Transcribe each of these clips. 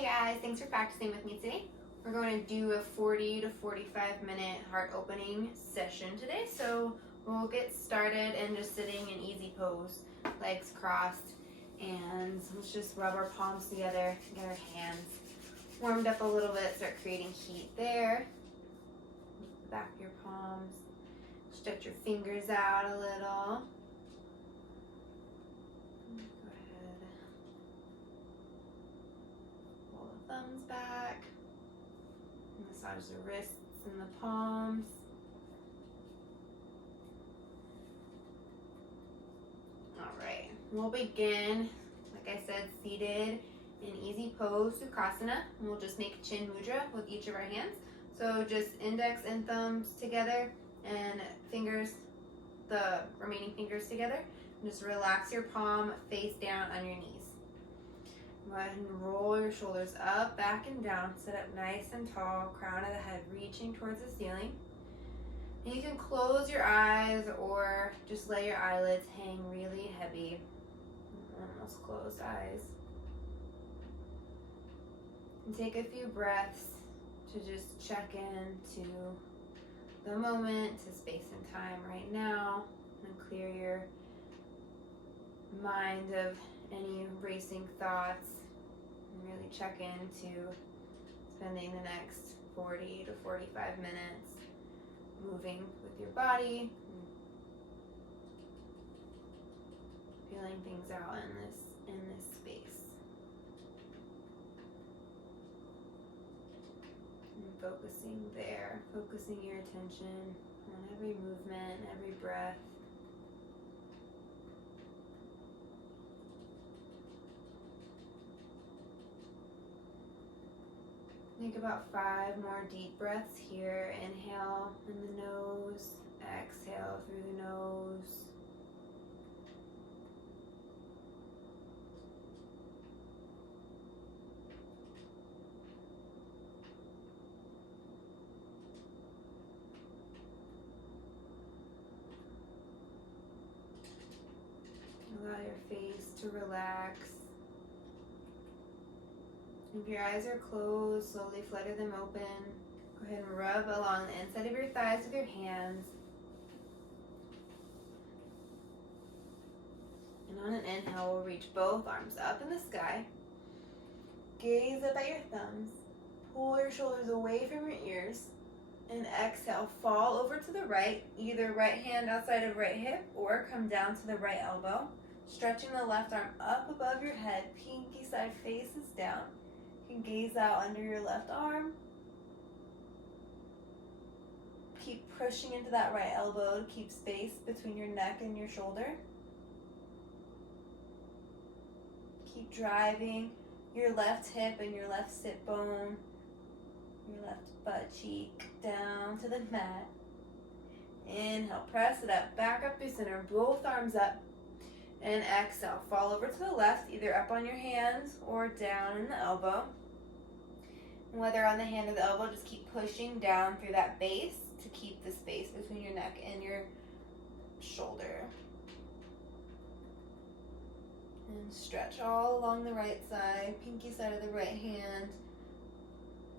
Hey guys, thanks for practicing with me today. We're going to do a 40 to 45 minute heart opening session today. So we'll get started and just sitting in easy pose, legs crossed, and let's just rub our palms together, get our hands warmed up a little bit, start creating heat there. Back of your palms, stretch your fingers out a little. Thumbs back, massage the wrists and the palms. All right, we'll begin, like I said, seated in easy pose, Sukhasana. And we'll just make chin mudra with each of our hands. So just index and thumbs together and fingers, the remaining fingers together. And just relax your palm face down on your knees. Go ahead and roll your shoulders up, back, and down. Sit up nice and tall, crown of the head reaching towards the ceiling. And you can close your eyes or just let your eyelids hang really heavy. Almost closed eyes. And take a few breaths to just check in to the moment, to space and time right now, and clear your mind of any racing thoughts, and really check into spending the next 40 to 45 minutes moving with your body, feeling things out in this space. And focusing there, focusing your attention on every movement, every breath. Think about 5 more deep breaths here. Inhale in the nose, exhale through the nose. Allow your face to relax. If your eyes are closed, slowly flutter them open. Go ahead and rub along the inside of your thighs with your hands. And on an inhale, we'll reach both arms up in the sky. Gaze up at your thumbs. Pull your shoulders away from your ears. And exhale, fall over to the right, either right hand outside of right hip or come down to the right elbow. Stretching the left arm up above your head, pinky side faces down. You can gaze out under your left arm. Keep pushing into that right elbow to keep space between your neck and your shoulder. Keep driving your left hip and your left sit bone, your left butt cheek down to the mat. Inhale, press it up, back up through center, both arms up. And exhale, fall over to the left, either up on your hands or down in the elbow. And whether on the hand or the elbow, just keep pushing down through that base to keep the space between your neck and your shoulder. And stretch all along the right side, pinky side of the right hand,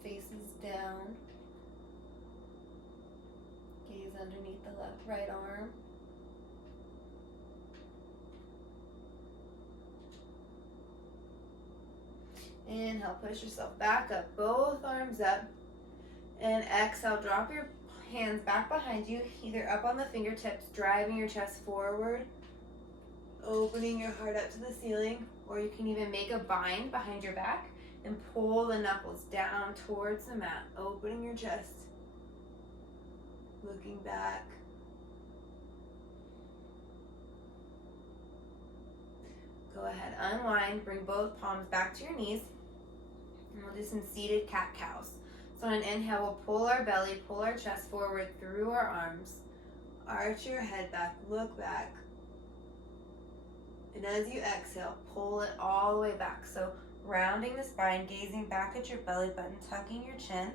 faces down. Gaze underneath the right arm. Inhale, push yourself back up, both arms up. And exhale, drop your hands back behind you, either up on the fingertips, driving your chest forward, opening your heart up to the ceiling, or you can even make a bind behind your back and pull the knuckles down towards the mat, opening your chest, looking back. Go ahead, unwind, bring both palms back to your knees, and we'll do some seated cat-cows. So on an inhale, we'll pull our belly, pull our chest forward through our arms, arch your head back, look back. And as you exhale, pull it all the way back. So rounding the spine, gazing back at your belly button, tucking your chin.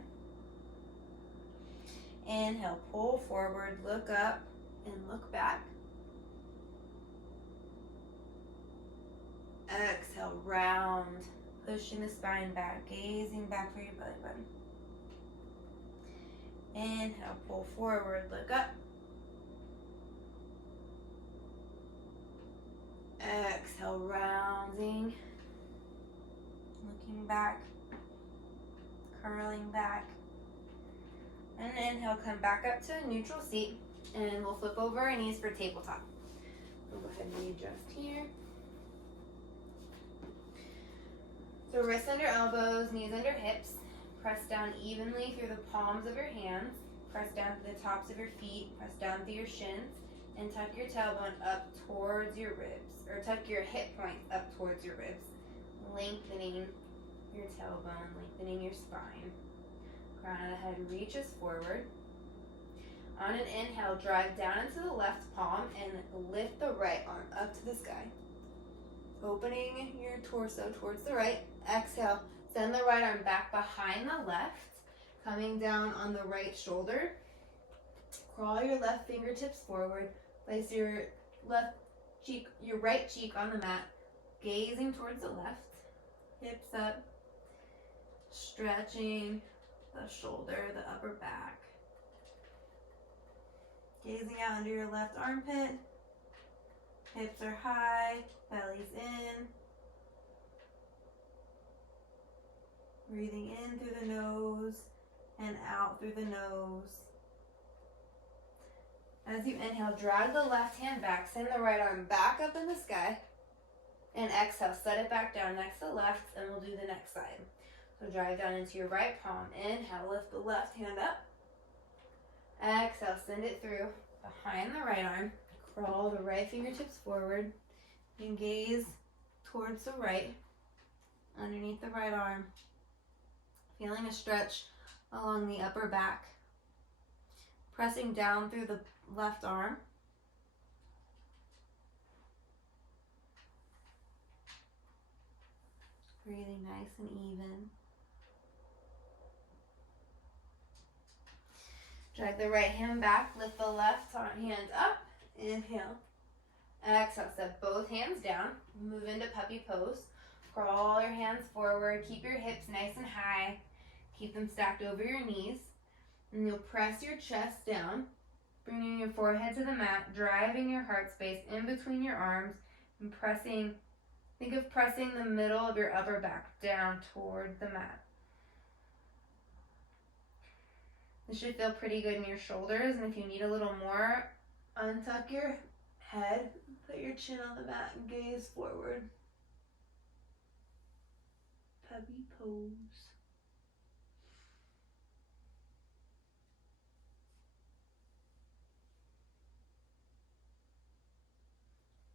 Inhale, pull forward, look up, and look back. Exhale, round Pushing the spine back, gazing back for your belly button. Inhale, pull forward, look up. Exhale, rounding. Looking back, curling back. And inhale, come back up to a neutral seat. And we'll flip over our knees for tabletop. We'll go ahead and readjust here. So wrists under elbows, knees under hips. Press down evenly through the palms of your hands. Press down to the tops of your feet. Press down through your shins. And tuck your tailbone up towards your ribs. Or tuck your hip points up towards your ribs. Lengthening your tailbone, lengthening your spine. Crown of the head reaches forward. On an inhale, drive down into the left palm and lift the right arm up to the sky. Opening your torso towards the right. Exhale, send the right arm back behind the left, coming down on the right shoulder. Crawl your left fingertips forward. Place your right cheek on the mat, gazing towards the left. Hips up, stretching the shoulder, the upper back. Gazing out under your left armpit. Hips are high, belly's in. Breathing in through the nose and out through the nose. As you inhale, drag the left hand back, send the right arm back up in the sky. And exhale, set it back down next to the left, and we'll do the next side. So drive down into your right palm. Inhale, lift the left hand up. Exhale, send it through behind the right arm. Crawl the right fingertips forward and gaze towards the right, underneath the right arm. Feeling a stretch along the upper back. Pressing down through the left arm. Breathing nice and even. Drag the right hand back, lift the left hand up. Inhale. Exhale, set both hands down. Move into puppy pose. Crawl your hands forward. Keep your hips nice and high. Keep them stacked over your knees. And you'll press your chest down, bringing your forehead to the mat, driving your heart space in between your arms, and pressing, think of pressing the middle of your upper back down toward the mat. This should feel pretty good in your shoulders, and if you need a little more, untuck your head, put your chin on the mat, and gaze forward. Puppy pose.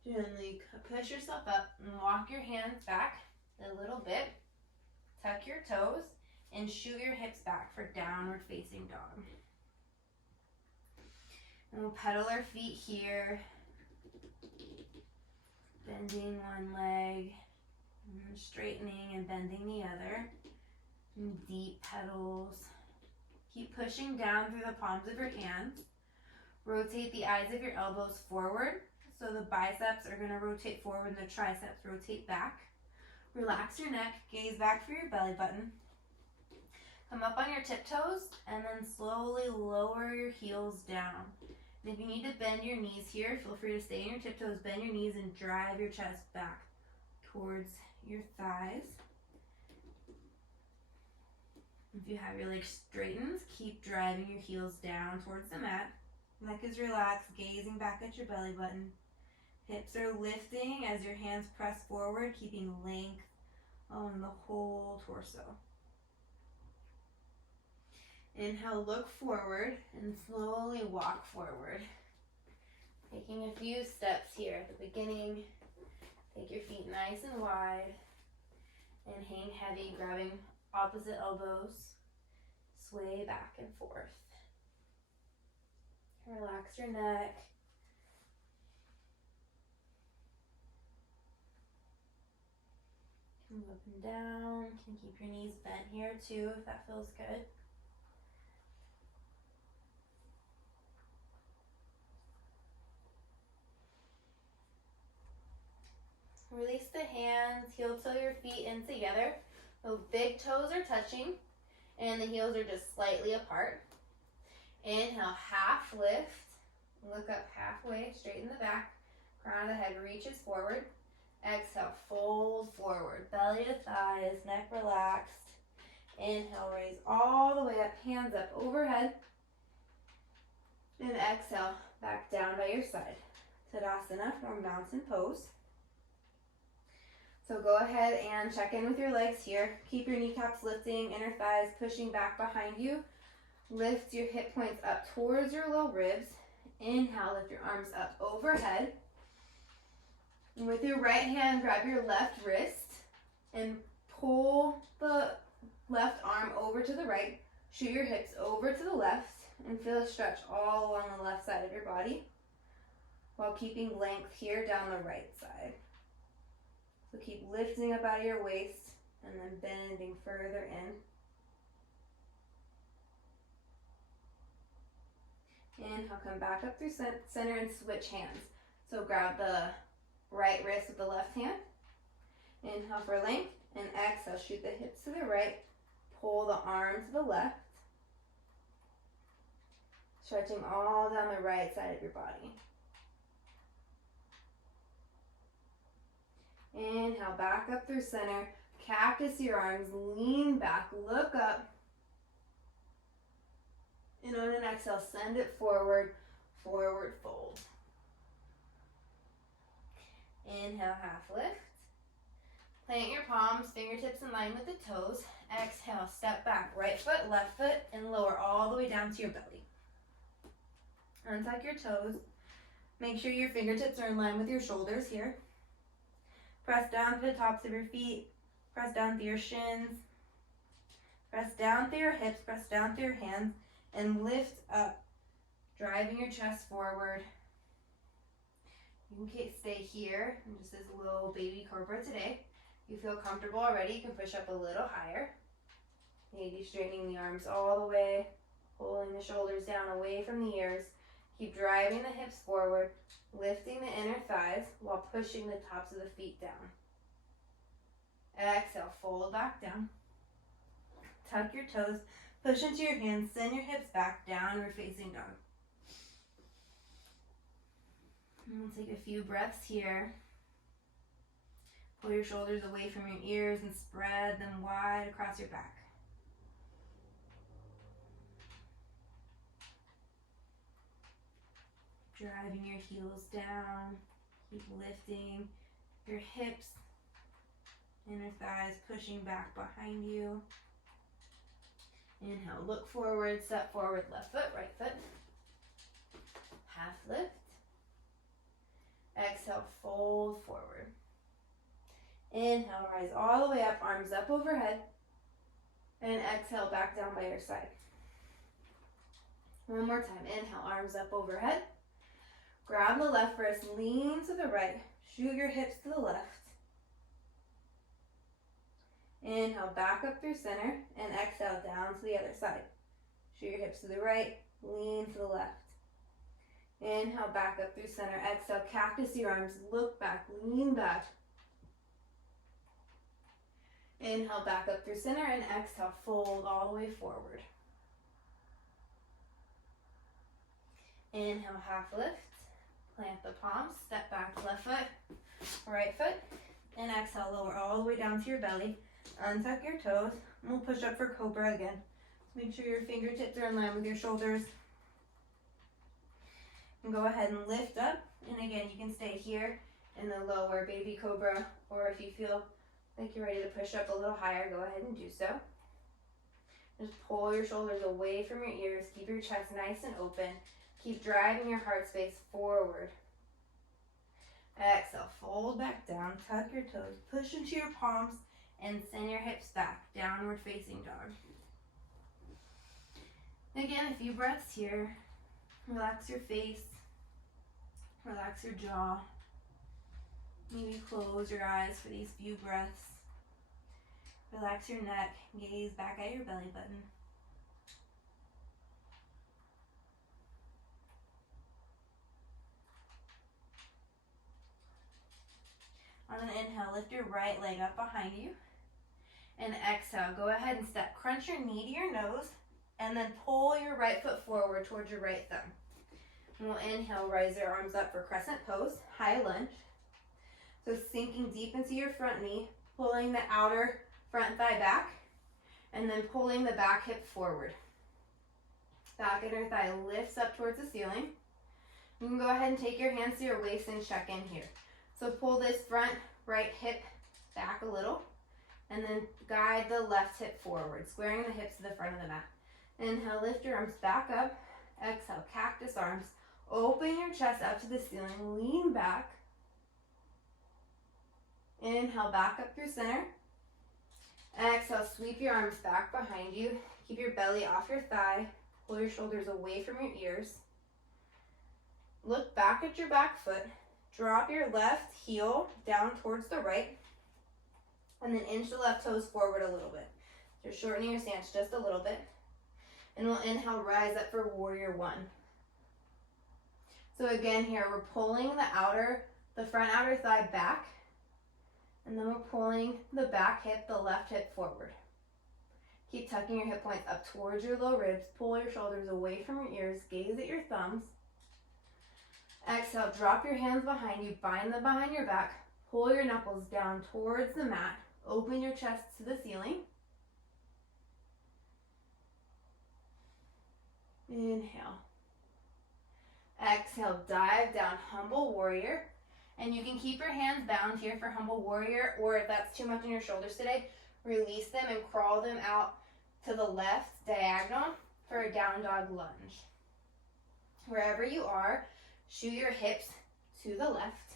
Gently push yourself up and walk your hands back a little bit. Tuck your toes and shoot your hips back for downward facing dog. And we'll pedal our feet here. Bending one leg, and straightening and bending the other. And deep pedals. Keep pushing down through the palms of your hands. Rotate the eyes of your elbows forward. So the biceps are going to rotate forward and the triceps rotate back. Relax your neck, gaze back for your belly button. Come up on your tiptoes and then slowly lower your heels down. And if you need to bend your knees here, feel free to stay on your tiptoes, bend your knees and drive your chest back towards your thighs. If you have your legs straightened, keep driving your heels down towards the mat. Neck is relaxed, gazing back at your belly button. Hips are lifting as your hands press forward, keeping length along the whole torso. Inhale, look forward and slowly walk forward. Taking a few steps here at the beginning. Take your feet nice and wide and hang heavy, grabbing opposite elbows. Sway back and forth. Relax your neck. Come up and down. Can keep your knees bent here too if that feels good. Release the hands, heel toe your feet in together. The big toes are touching and the heels are just slightly apart. Inhale, half lift. Look up halfway, straighten the back. Crown of the head reaches forward. Exhale, fold forward. Belly to thighs, neck relaxed. Inhale, raise all the way up, hands up overhead. And exhale, back down by your side. Tadasana, or mountain pose. So go ahead and check in with your legs here. Keep your kneecaps lifting, inner thighs pushing back behind you. Lift your hip points up towards your low ribs. Inhale, lift your arms up overhead. And with your right hand, grab your left wrist and pull the left arm over to the right. Shoot your hips over to the left and feel a stretch all along the left side of your body while keeping length here down the right side. So keep lifting up out of your waist and then bending further in. Inhale, come back up through center and switch hands. So grab the right wrist with the left hand. Inhale for length and exhale, shoot the hips to the right. Pull the arm to the left. Stretching all down the right side of your body. Inhale, back up through center. Cactus your arms, lean back, look up. And on an exhale, send it forward, forward fold. Inhale, half lift. Plant your palms, fingertips in line with the toes. Exhale, step back, right foot, left foot, and lower all the way down to your belly. Untuck your toes. Make sure your fingertips are in line with your shoulders here. Press down to the tops of your feet. Press down through your shins. Press down through your hips. Press down through your hands. And lift up, driving your chest forward. You can stay here in just this little baby cobra today. If you feel comfortable already, you can push up a little higher. Maybe straightening the arms all the way, pulling the shoulders down away from the ears. Keep driving the hips forward, lifting the inner thighs while pushing the tops of the feet down. Exhale, fold back down. Tuck your toes, push into your hands, send your hips back, downward facing dog. And we'll take a few breaths here. Pull your shoulders away from your ears and spread them wide across your back. Driving your heels down. Keep lifting your hips, inner thighs pushing back behind you. Inhale, look forward, step forward, left foot, right foot. Half lift. Exhale, fold forward. Inhale, rise all the way up, arms up overhead. And exhale, back down by your side. One more time. Inhale, arms up overhead. Grab the left wrist, lean to the right. Shoot your hips to the left. Inhale, back up through center. And exhale, down to the other side. Shoot your hips to the right, lean to the left. Inhale, back up through center. Exhale, cactus your arms, look back, lean back. Inhale, back up through center, and exhale, fold all the way forward. Inhale, half lift. Plant the palms, step back, left foot, right foot, and exhale, lower all the way down to your belly. Untuck your toes, and we'll push up for cobra again. Make sure your fingertips are in line with your shoulders. And go ahead and lift up, and again, you can stay here in the lower baby cobra, or if you feel like you're ready to push up a little higher, go ahead and do so. Just pull your shoulders away from your ears. Keep your chest nice and open. Keep driving your heart space forward. Exhale, fold back down, tuck your toes, push into your palms, and send your hips back, downward facing dog. Again, a few breaths here. Relax your face, relax your jaw. Maybe close your eyes for these few breaths. Relax your neck, gaze back at your belly button. On an inhale, lift your right leg up behind you. And exhale, go ahead and step. Crunch your knee to your nose, and then pull your right foot forward towards your right thumb. And we'll inhale, rise your arms up for crescent pose, high lunge. So sinking deep into your front knee, pulling the outer front thigh back, and then pulling the back hip forward. Back inner thigh lifts up towards the ceiling. You can go ahead and take your hands to your waist and check in here. So pull this front right hip back a little, and then guide the left hip forward, squaring the hips to the front of the mat. Inhale, lift your arms back up. Exhale, cactus arms. Open your chest up to the ceiling, lean back. Inhale, back up through center. Exhale, sweep your arms back behind you. Keep your belly off your thigh. Pull your shoulders away from your ears. Look back at your back foot. Drop your left heel down towards the right. And then inch the left toes forward a little bit. You're shortening your stance just a little bit. And we'll inhale, rise up for warrior one. So again here, we're pulling the front outer thigh back. And then we're pulling the back hip, the left hip forward. Keep tucking your hip points up towards your low ribs. Pull your shoulders away from your ears. Gaze at your thumbs. Exhale, drop your hands behind you. Bind them behind your back. Pull your knuckles down towards the mat. Open your chest to the ceiling. Inhale. Exhale, dive down, humble warrior. And you can keep your hands bound here for humble warrior, or if that's too much on your shoulders today, release them and crawl them out to the left diagonal for a down dog lunge. Wherever you are, shoot your hips to the left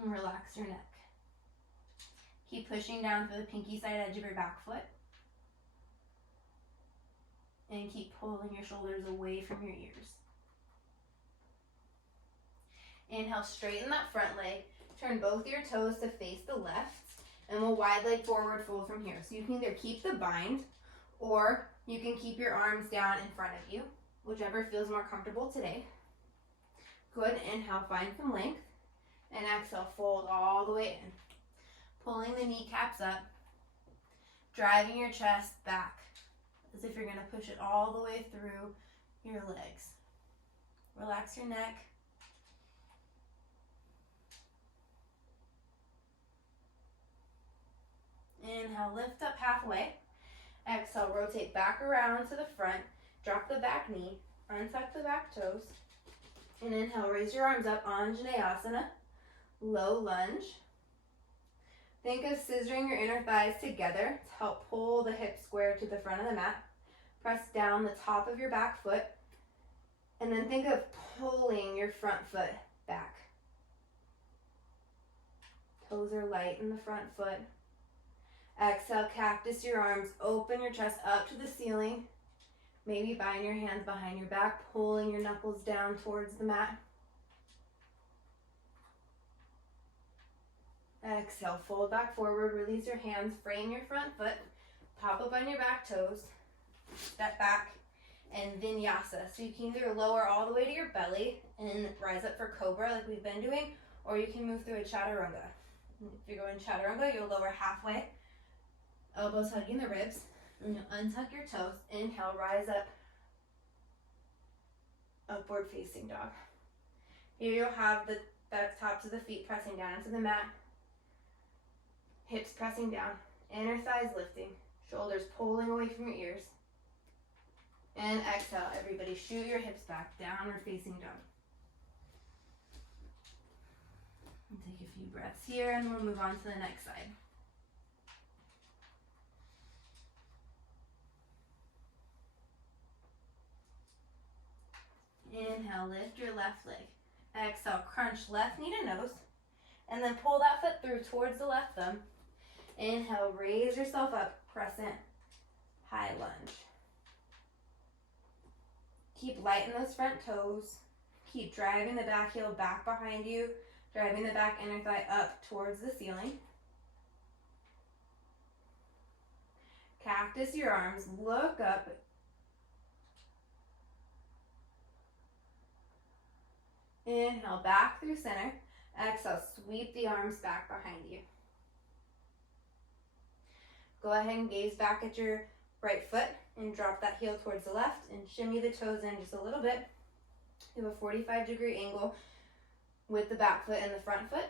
and relax your neck. Keep pushing down through the pinky side edge of your back foot. And keep pulling your shoulders away from your ears. Inhale, straighten that front leg. Turn both your toes to face the left. And we'll wide leg forward fold from here. So you can either keep the bind, or you can keep your arms down in front of you, whichever feels more comfortable today. Good, inhale, find some length. And exhale, fold all the way in. Pulling the kneecaps up. Driving your chest back, as if you're going to push it all the way through your legs. Relax your neck. Inhale, lift up halfway. Exhale, rotate back around to the front. Drop the back knee. Untuck the back toes. And inhale, raise your arms up, Anjaneyasana. Low lunge. Think of scissoring your inner thighs together to help pull the hips square to the front of the mat. Press down the top of your back foot. And then think of pulling your front foot back. Toes are light in the front foot. Exhale, cactus your arms, open your chest up to the ceiling. Maybe bind your hands behind your back, pulling your knuckles down towards the mat. Exhale, fold back forward, release your hands, frame your front foot, pop up on your back toes, step back, and vinyasa. So you can either lower all the way to your belly and rise up for cobra like we've been doing, or you can move through a chaturanga. If you're going chaturanga, you'll lower halfway, elbows hugging the ribs, and you'll untuck your toes. Inhale, rise up, upward facing dog. Here you'll have the tops of the feet pressing down into the mat, hips pressing down, inner thighs lifting, shoulders pulling away from your ears. And exhale, everybody, shoot your hips back, downward facing dog. And take a few breaths here, and we'll move on to the next side. Inhale, lift your left leg. Exhale, crunch left knee to nose. And then pull that foot through towards the left thumb. Inhale, raise yourself up, crescent, high lunge. Keep light in those front toes. Keep driving the back heel back behind you, driving the back inner thigh up towards the ceiling. Cactus your arms, look up. Inhale, back through center. Exhale, sweep the arms back behind you. go ahead and gaze back at your right foot and drop that heel towards the left and shimmy the toes in just a little bit. You have a 45-degree angle with the back foot and the front foot.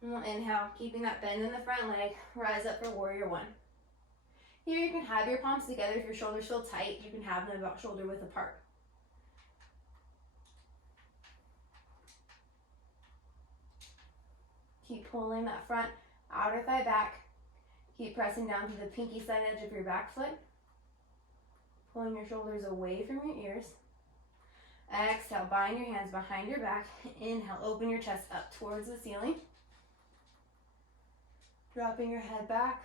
And we'll inhale, keeping that bend in the front leg, rise up for warrior one. Here you can have your palms together. If your shoulders feel tight, you can have them about shoulder width apart. Keep pulling that front outer thigh back. Keep pressing down to the pinky side edge of your back foot. Pulling your shoulders away from your ears. Exhale, bind your hands behind your back. Inhale, open your chest up towards the ceiling. Dropping your head back.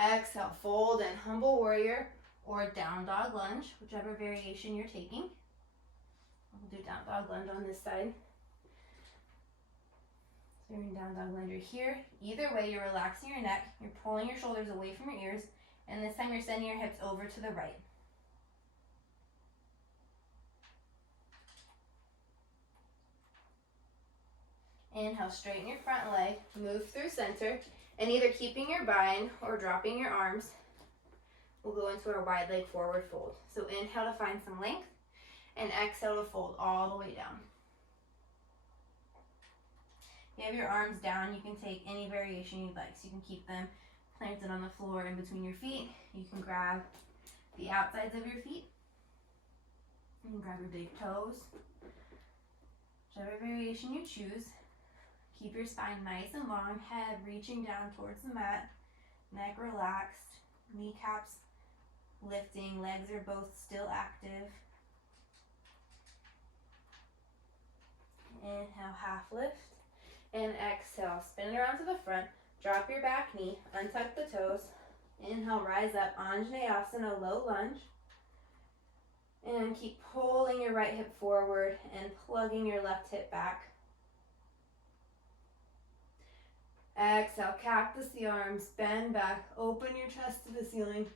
Exhale, fold in humble warrior or down dog lunge, whichever variation you're taking. We'll do down dog lunge on this side. So you're in down dog lunge, you're here. Either way, you're relaxing your neck, you're pulling your shoulders away from your ears, and this time you're sending your hips over to the right. Inhale, straighten your front leg, move through center, and either keeping your bind or dropping your arms, we'll go into our wide leg forward fold. So inhale to find some length, and exhale to fold all the way down. You have your arms down, you can take any variation you'd like. So you can keep them planted on the floor in between your feet. You can grab the outsides of your feet. You can grab your big toes. Whichever variation you choose. Keep your spine nice and long, head reaching down towards the mat, neck relaxed, kneecaps lifting, legs are both still active. Inhale, half lift, and exhale, spin it around to the front, drop your back knee, untuck the toes, inhale, rise up, Anjaneyasana, low lunge, and keep pulling your right hip forward and plugging your left hip back. Exhale, cactus the arms, bend back, open your chest to the ceiling.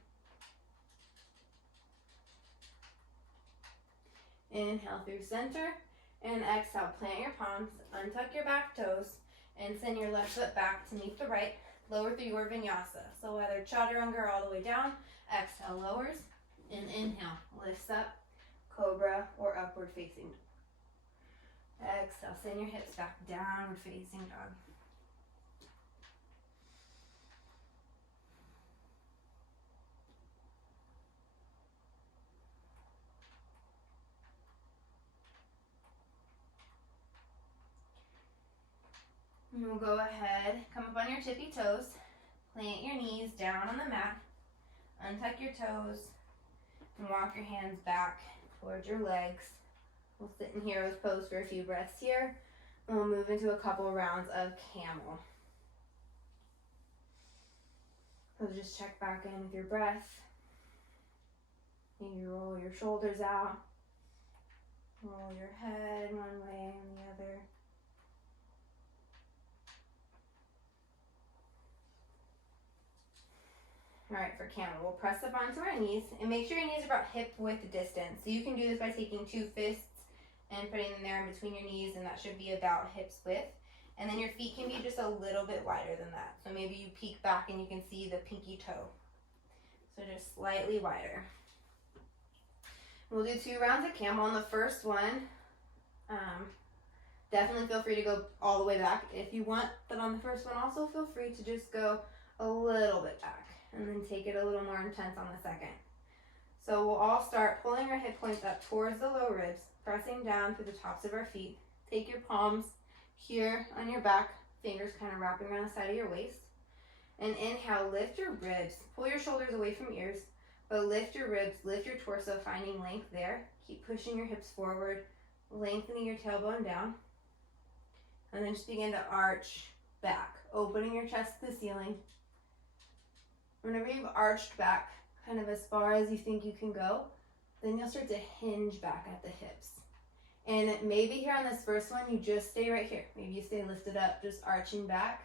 Inhale through center, and exhale, plant your palms, untuck your back toes, and send your left foot back to meet the right. Lower through your vinyasa. So whether chaturanga all the way down, exhale lowers, and inhale, lifts up, cobra, or upward facing. Exhale, send your hips back, downward facing dog. And we'll go ahead, come up on your tippy toes, plant your knees down on the mat, untuck your toes, and walk your hands back towards your legs. We'll sit in hero's pose for a few breaths here, and we'll move into a couple rounds of camel. So just check back in with your breath. Maybe roll your shoulders out, roll your head one way and the other. All right, for camel, we'll press up onto our knees and make sure your knees are about hip width distance. So you can do this by taking two fists and putting them there in between your knees, and that should be about hips width. And then your feet can be just a little bit wider than that. So maybe you peek back and you can see the pinky toe. So just slightly wider. We'll do 2 rounds of camel. On the first one, definitely feel free to go all the way back if you want. But on the first one, also feel free to just go a little bit back. And then take it a little more intense on the second. So we'll all start pulling our hip points up towards the low ribs, pressing down through the tops of our feet. Take your palms here on your back, fingers kind of wrapping around the side of your waist. And inhale, lift your ribs. Pull your shoulders away from ears, but lift your ribs, lift your torso, finding length there. Keep pushing your hips forward, lengthening your tailbone down. And then just begin to arch back, opening your chest to the ceiling. Whenever you've arched back kind of as far as you think you can go, then you'll start to hinge back at the hips. And maybe here on this first one, you just stay right here. Maybe you stay lifted up, just arching back.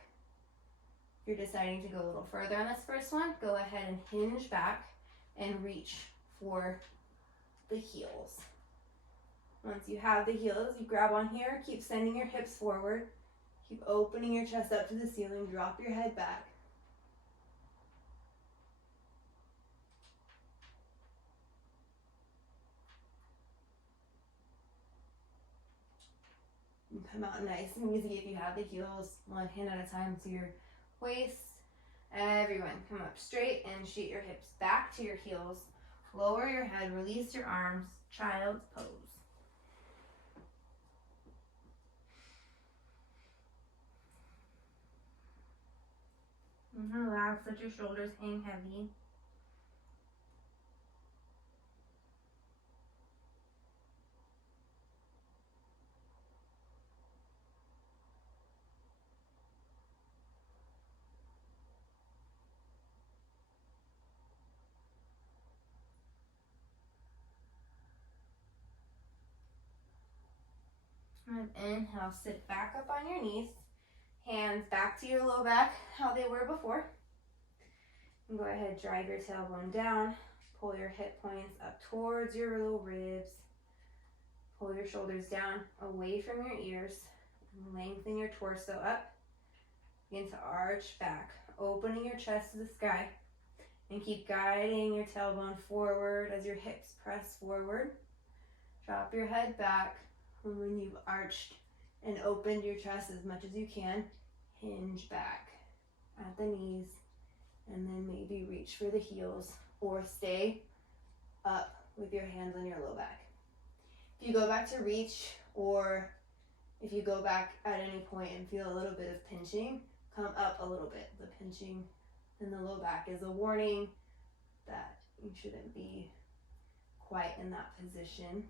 If you're deciding to go a little further on this first one, go ahead and hinge back and reach for the heels. Once you have the heels, you grab on here, keep sending your hips forward, keep opening your chest up to the ceiling, drop your head back. And come out nice and easy if you have the heels, one hand at a time to your waist. Everyone, come up straight and shoot your hips back to your heels. Lower your head, release your arms, child's pose. And relax, let your shoulders hang heavy. And inhale, sit back up on your knees. Hands back to your low back, how they were before. And go ahead, drive your tailbone down. Pull your hip points up towards your low ribs. Pull your shoulders down, away from your ears. And lengthen your torso up. Begin to arch back, opening your chest to the sky. And keep guiding your tailbone forward as your hips press forward. Drop your head back. And when you've arched and opened your chest as much as you can, hinge back at the knees, and then maybe reach for the heels or stay up with your hands on your low back. If you go back to reach, or if you go back at any point and feel a little bit of pinching, come up a little bit. The pinching in the low back is a warning that you shouldn't be quite in that position.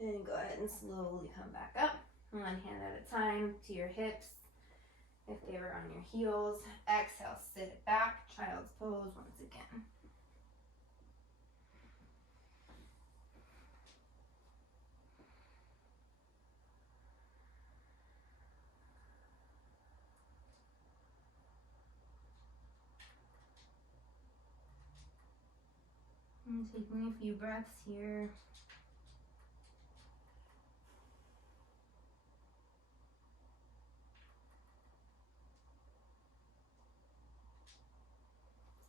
And go ahead and slowly come back up, one hand at a time to your hips. If they were on your heels, exhale, sit it back, child's pose once again. And taking a few breaths here.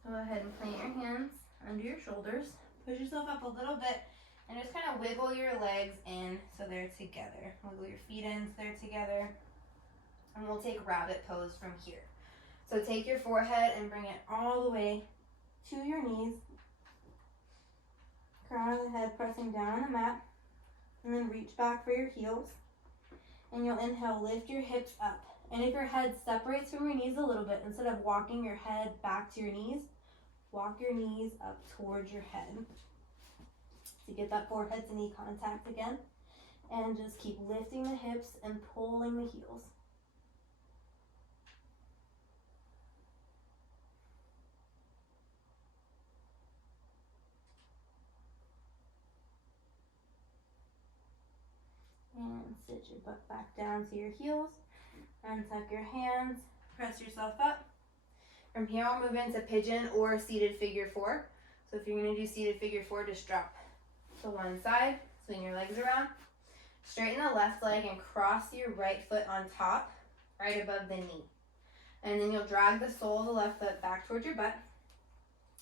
Go ahead and plant your hands under your shoulders. Push yourself up a little bit and just kind of wiggle your legs in so they're together. Wiggle your feet in so they're together. And we'll take rabbit pose from here. So take your forehead and bring it all the way to your knees. Crown of the head pressing down on the mat. And then reach back for your heels. And you'll inhale, lift your hips up. And if your head separates from your knees a little bit, instead of walking your head back to your knees, walk your knees up towards your head. So get that forehead to knee contact again. And just keep lifting the hips and pulling the heels. And sit your butt back down to your heels. Untuck your hands. Press yourself up. From here, I'll move into pigeon or seated figure four. So if you're going to do seated figure four, just drop to one side, swing your legs around. Straighten the left leg and cross your right foot on top, right above the knee. And then you'll drag the sole of the left foot back towards your butt.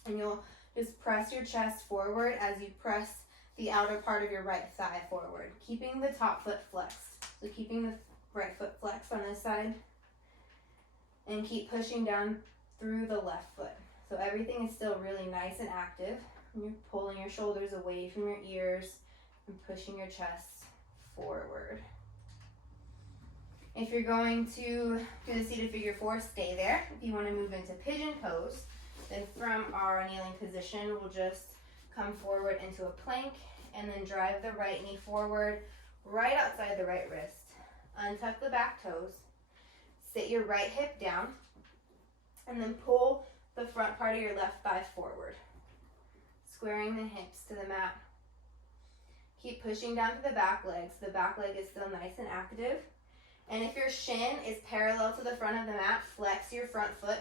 And you'll just press your chest forward as you press the outer part of your right thigh forward, keeping the top foot flexed. So keeping the right foot flexed on this side. And keep pushing down through the left foot. So everything is still really nice and active. And you're pulling your shoulders away from your ears and pushing your chest forward. If you're going to do the seated figure four, stay there. If you want to move into pigeon pose, then from our kneeling position, we'll just come forward into a plank and then drive the right knee forward, right outside the right wrist. Untuck the back toes. Sit your right hip down and then pull the front part of your left thigh forward, squaring the hips to the mat. Keep pushing down to the back leg so the back leg is still nice and active. And if your shin is parallel to the front of the mat, flex your front foot.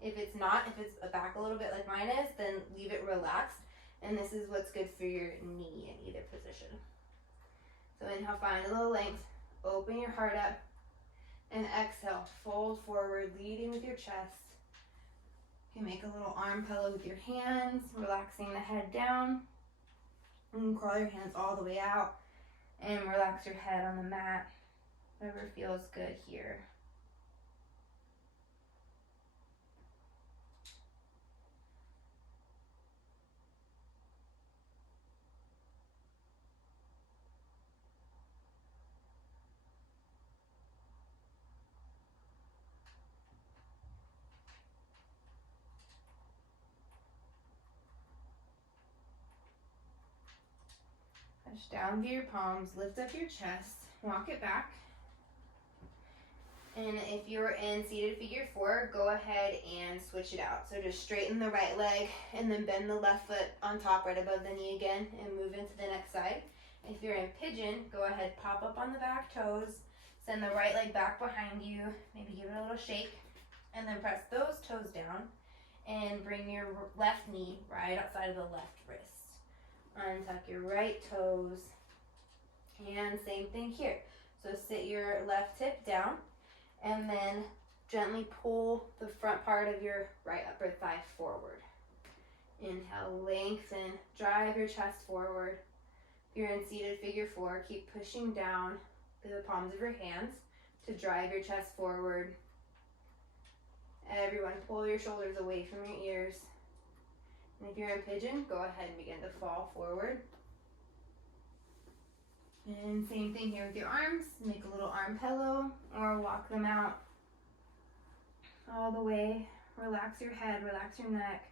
If it's not, if it's back a little bit like mine is, then leave it relaxed. And this is what's good for your knee in either position. So inhale, find a little length, open your heart up, and exhale, fold forward, leading with your chest. You can make a little arm pillow with your hands, relaxing the head down. And crawl your hands all the way out And relax your head on the mat, whatever feels good here. Touch down through your palms, lift up your chest, walk it back. And if you're in seated figure 4, go ahead and switch it out. So just straighten the right leg and then bend the left foot on top right above the knee again and move into the next side. If you're in pigeon, go ahead, pop up on the back toes, send the right leg back behind you, maybe give it a little shake, and then press those toes down and bring your left knee right outside of the left wrist. Untuck your right toes, and same thing here. So sit your left hip down, and then gently pull the front part of your right upper thigh forward. Inhale, lengthen, drive your chest forward. If you're in seated figure 4, keep pushing down through the palms of your hands to drive your chest forward. Everyone, pull your shoulders away from your ears. And if you're in pigeon, go ahead and begin to fall forward. And same thing here with your arms. Make a little arm pillow or walk them out all the way. Relax your head, relax your neck.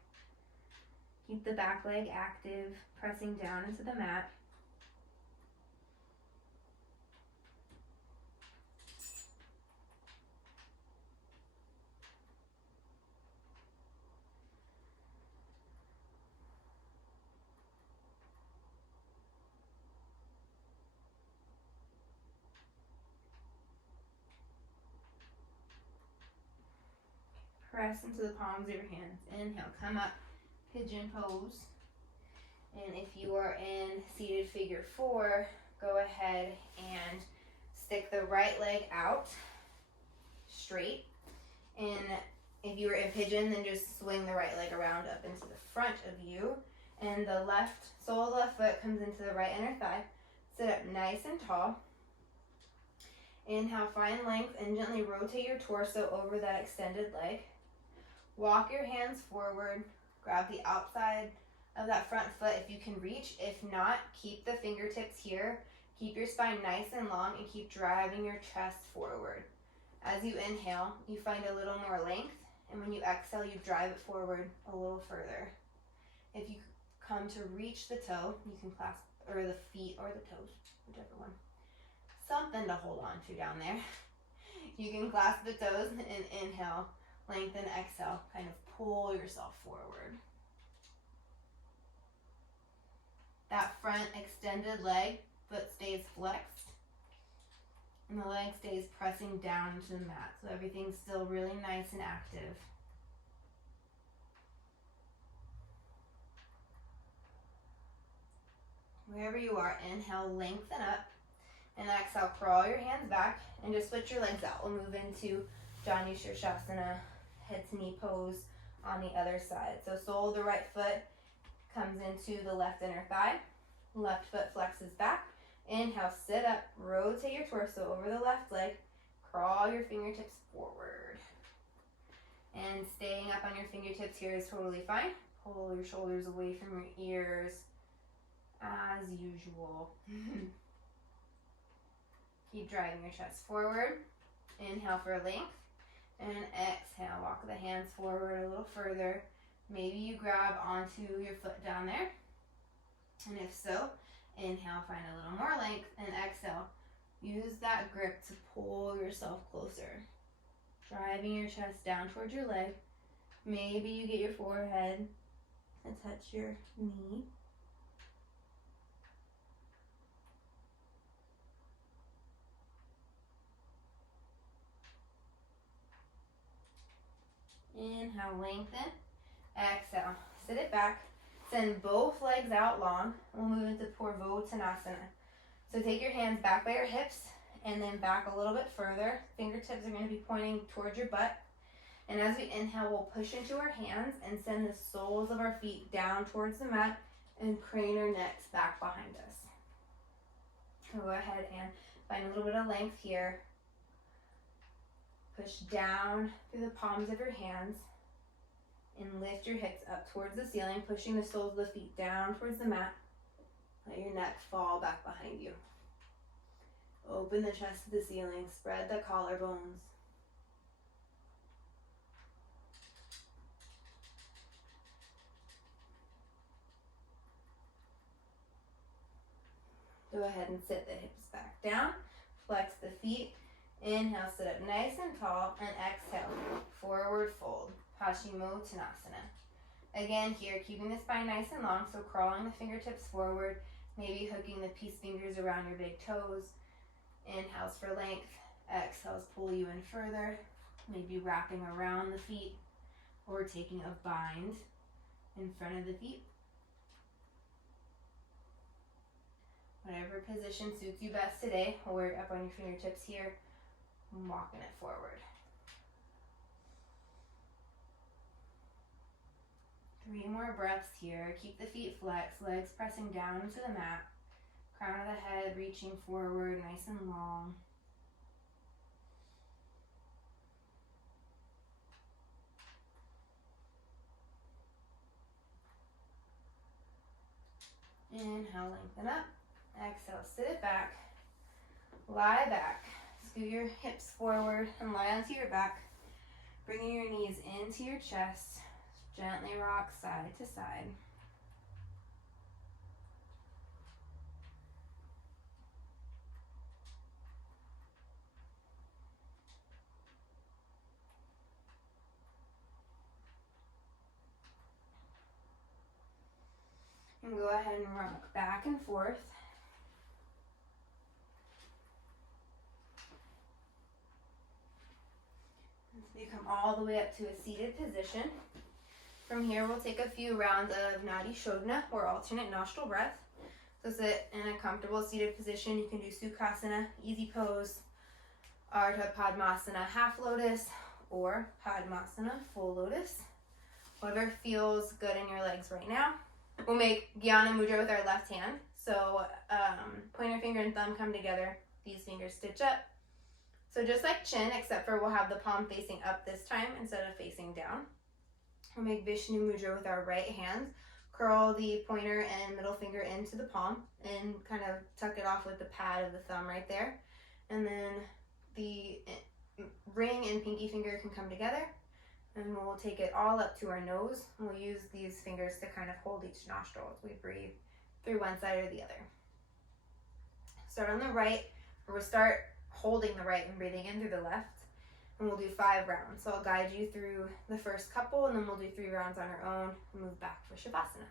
Keep the back leg active, pressing down into the mat. Press into the palms of your hands. Inhale, come up, pigeon pose. And if you are in seated figure 4, go ahead and stick the right leg out straight. And if you were in pigeon, then just swing the right leg around up into the front of you. And the left sole of the left foot comes into the right inner thigh. Sit up nice and tall. Inhale, find length and gently rotate your torso over that extended leg. Walk your hands forward, grab the outside of that front foot if you can reach. If not, keep the fingertips here. Keep your spine nice and long and keep driving your chest forward. As you inhale, you find a little more length, and when you exhale, you drive it forward a little further. If you come to reach the toe, you can clasp, or the feet or the toes, whichever one. Something to hold on to down there. You can clasp the toes and inhale. Lengthen, exhale, kind of pull yourself forward. That front extended leg, foot stays flexed, and the leg stays pressing down into the mat, so everything's still really nice and active. Wherever you are, inhale, lengthen up, and exhale, crawl your hands back, and just switch your legs out. We'll move into Janu Shirshasana, head to knee pose on the other side. So sole of the right foot comes into the left inner thigh. Left foot flexes back. Inhale, sit up, rotate your torso over the left leg. Crawl your fingertips forward. And staying up on your fingertips here is totally fine. Pull your shoulders away from your ears as usual. Keep driving your chest forward. Inhale for length. And exhale, walk the hands forward a little further. Maybe you grab onto your foot down there. And if so, inhale, find a little more length. And exhale, use that grip to pull yourself closer. Driving your chest down towards your leg. Maybe you get your forehead to touch your knee. Inhale, lengthen. Exhale, sit it back. Send both legs out long. We'll move into Purvottanasana. So take your hands back by your hips and then back a little bit further. Fingertips are going to be pointing towards your butt. And as we inhale, we'll push into our hands and send the soles of our feet down towards the mat and crane our necks back behind us. Go ahead and find a little bit of length here. Push down through the palms of your hands and lift your hips up towards the ceiling, pushing the soles of the feet down towards the mat. Let your neck fall back behind you. Open the chest to the ceiling, spread the collarbones. Go ahead and sit the hips back down, flex the feet. Inhale, sit up nice and tall, and exhale, forward fold, Paschimottanasana. Again here, keeping the spine nice and long, so crawling the fingertips forward, maybe hooking the peace fingers around your big toes. Inhales for length, exhales pull you in further, maybe wrapping around the feet, or taking a bind in front of the feet. Whatever position suits you best today, we'll work up on your fingertips here, walking it forward. 3 more breaths here. Keep the feet flexed, legs pressing down into the mat. Crown of the head reaching forward, nice and long. Inhale, lengthen up. Exhale, sit it back. Lie back. Scoot your hips forward and lie onto your back. Bringing your knees into your chest. Gently rock side to side. And go ahead and rock back and forth. So you come all the way up to a seated position. From here, we'll take a few rounds of nadi shodhna, or alternate nostril breath. So sit in a comfortable seated position. You can do sukhasana, easy pose, ardha padmasana, half lotus, or padmasana, full lotus. Whatever feels good in your legs right now. We'll make Jnana Mudra with our left hand. So pointer finger and thumb come together. These fingers stitch up. So just like chin, except for we'll have the palm facing up this time instead of facing down. We'll make Vishnu Mudra with our right hand. Curl the pointer and middle finger into the palm and kind of tuck it off with the pad of the thumb right there. And then the ring and pinky finger can come together. And we'll take it all up to our nose. And we'll use these fingers to kind of hold each nostril as we breathe through one side or the other. Start on the right, or we'll start holding the right and breathing in through the left. And we'll do 5 rounds. So I'll guide you through the first couple, and then we'll do 3 rounds on our own and move back for Shavasana.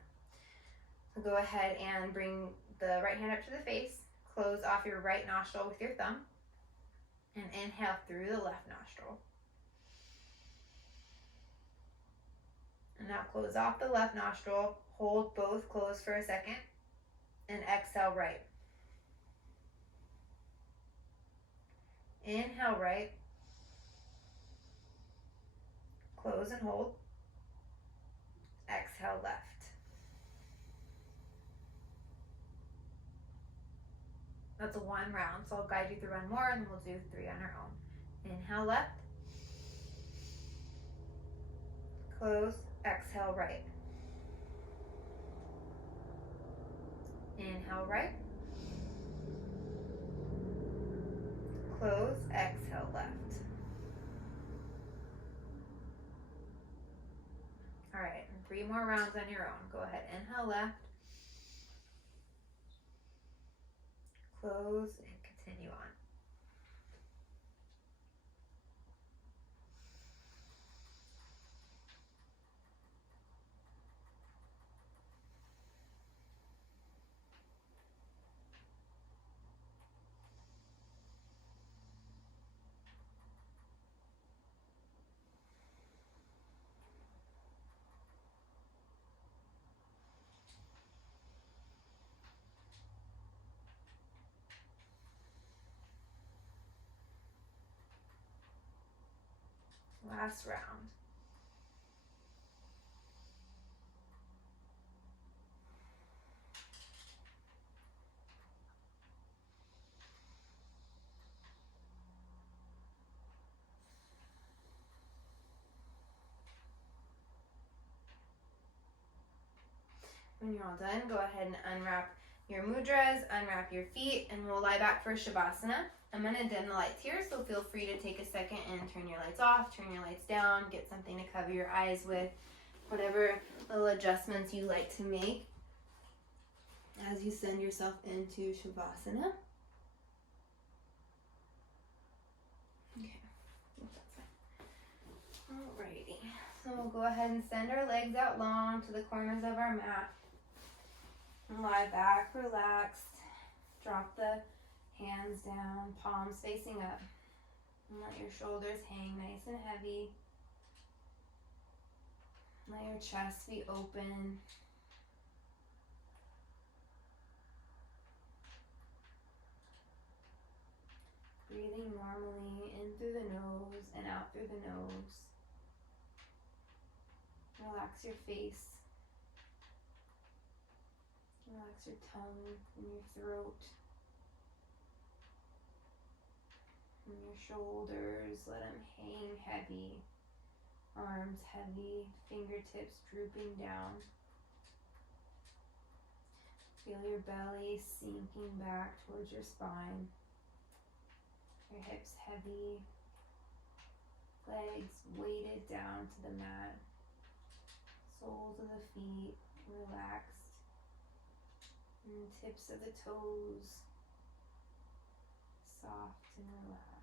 So go ahead and bring the right hand up to the face. Close off your right nostril with your thumb. And inhale through the left nostril. And now close off the left nostril, hold both closed for a second, and exhale right. Inhale right, close and hold, exhale left. That's 1 round, so I'll guide you through 1 more and then we'll do 3 on our own. Inhale left, close, exhale right. Inhale right, close, exhale left. All right, 3 more rounds on your own. Go ahead, inhale left, close, and continue on. Last round. When you're all done, go ahead and unwrap your mudras, unwrap your feet, and we'll lie back for Shavasana. I'm going to dim the lights here, so feel free to take a second and turn your lights off, turn your lights down, get something to cover your eyes with, whatever little adjustments you like to make as you send yourself into Shavasana. Okay, that's fine. Alrighty, so we'll go ahead and send our legs out long to the corners of our mat. Lie back, relaxed. Drop the hands down, palms facing up. And let your shoulders hang nice and heavy. Let your chest be open. Breathing normally in through the nose and out through the nose. Relax your face. Relax your tongue and your throat. And your shoulders, let them hang heavy. Arms heavy, fingertips drooping down. Feel your belly sinking back towards your spine. Your hips heavy. Legs weighted down to the mat. Soles of the feet relaxed. And tips of the toes soft and relaxed.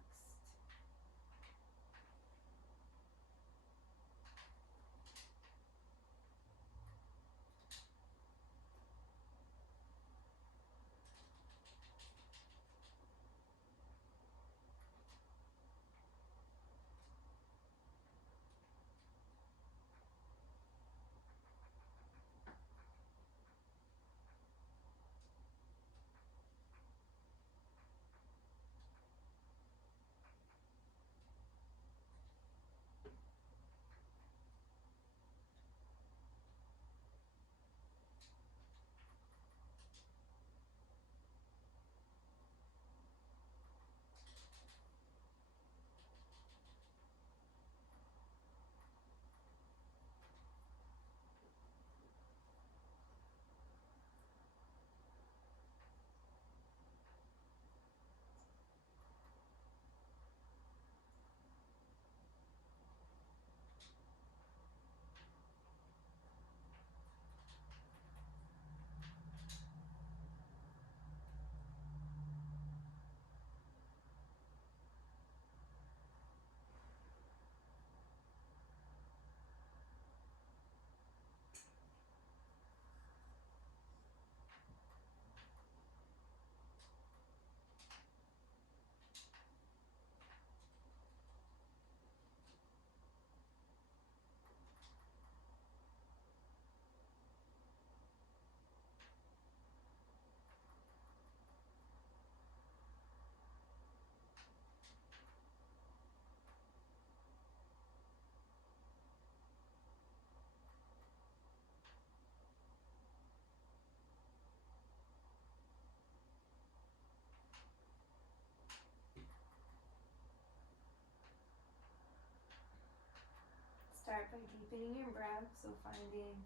Start by deepening your breath, so finding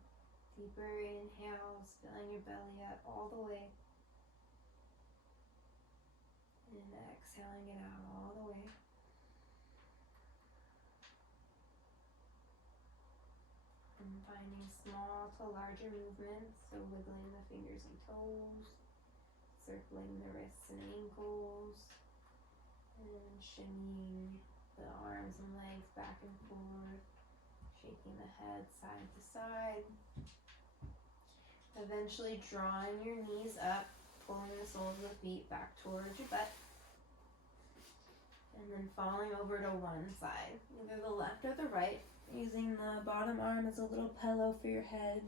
deeper inhales, filling your belly up all the way, and exhaling it out all the way. And finding small to larger movements, so wiggling the fingers and toes, circling the wrists and ankles, and shimmying the arms and legs back and forth. Shaking the head side to side. Eventually drawing your knees up, pulling the soles of the feet back towards your butt. And then falling over to one side, either the left or the right, using the bottom arm as a little pillow for your head.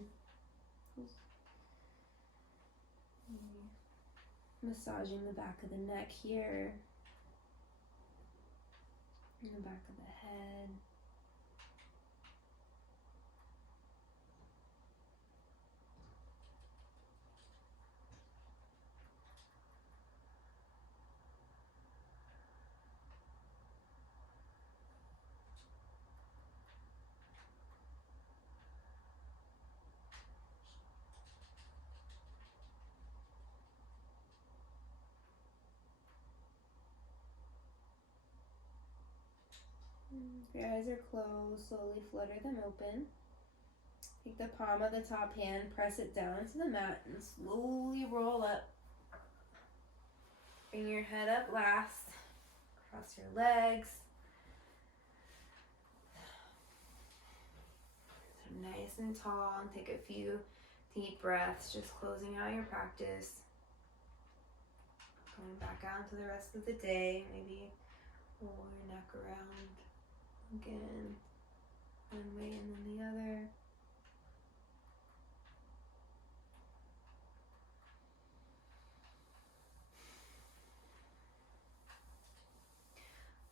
Massaging the back of the neck here, and the back of the head. If your eyes are closed, slowly flutter them open. Take the palm of the top hand, press it down to the mat, and slowly roll up. Bring your head up last. Cross your legs. So nice and tall, and take a few deep breaths, just closing out your practice. Going back out into the rest of the day, maybe roll your neck around again, one way and then the other.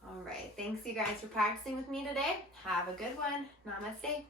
All right, thanks you guys for practicing with me today. Have a good one. Namaste.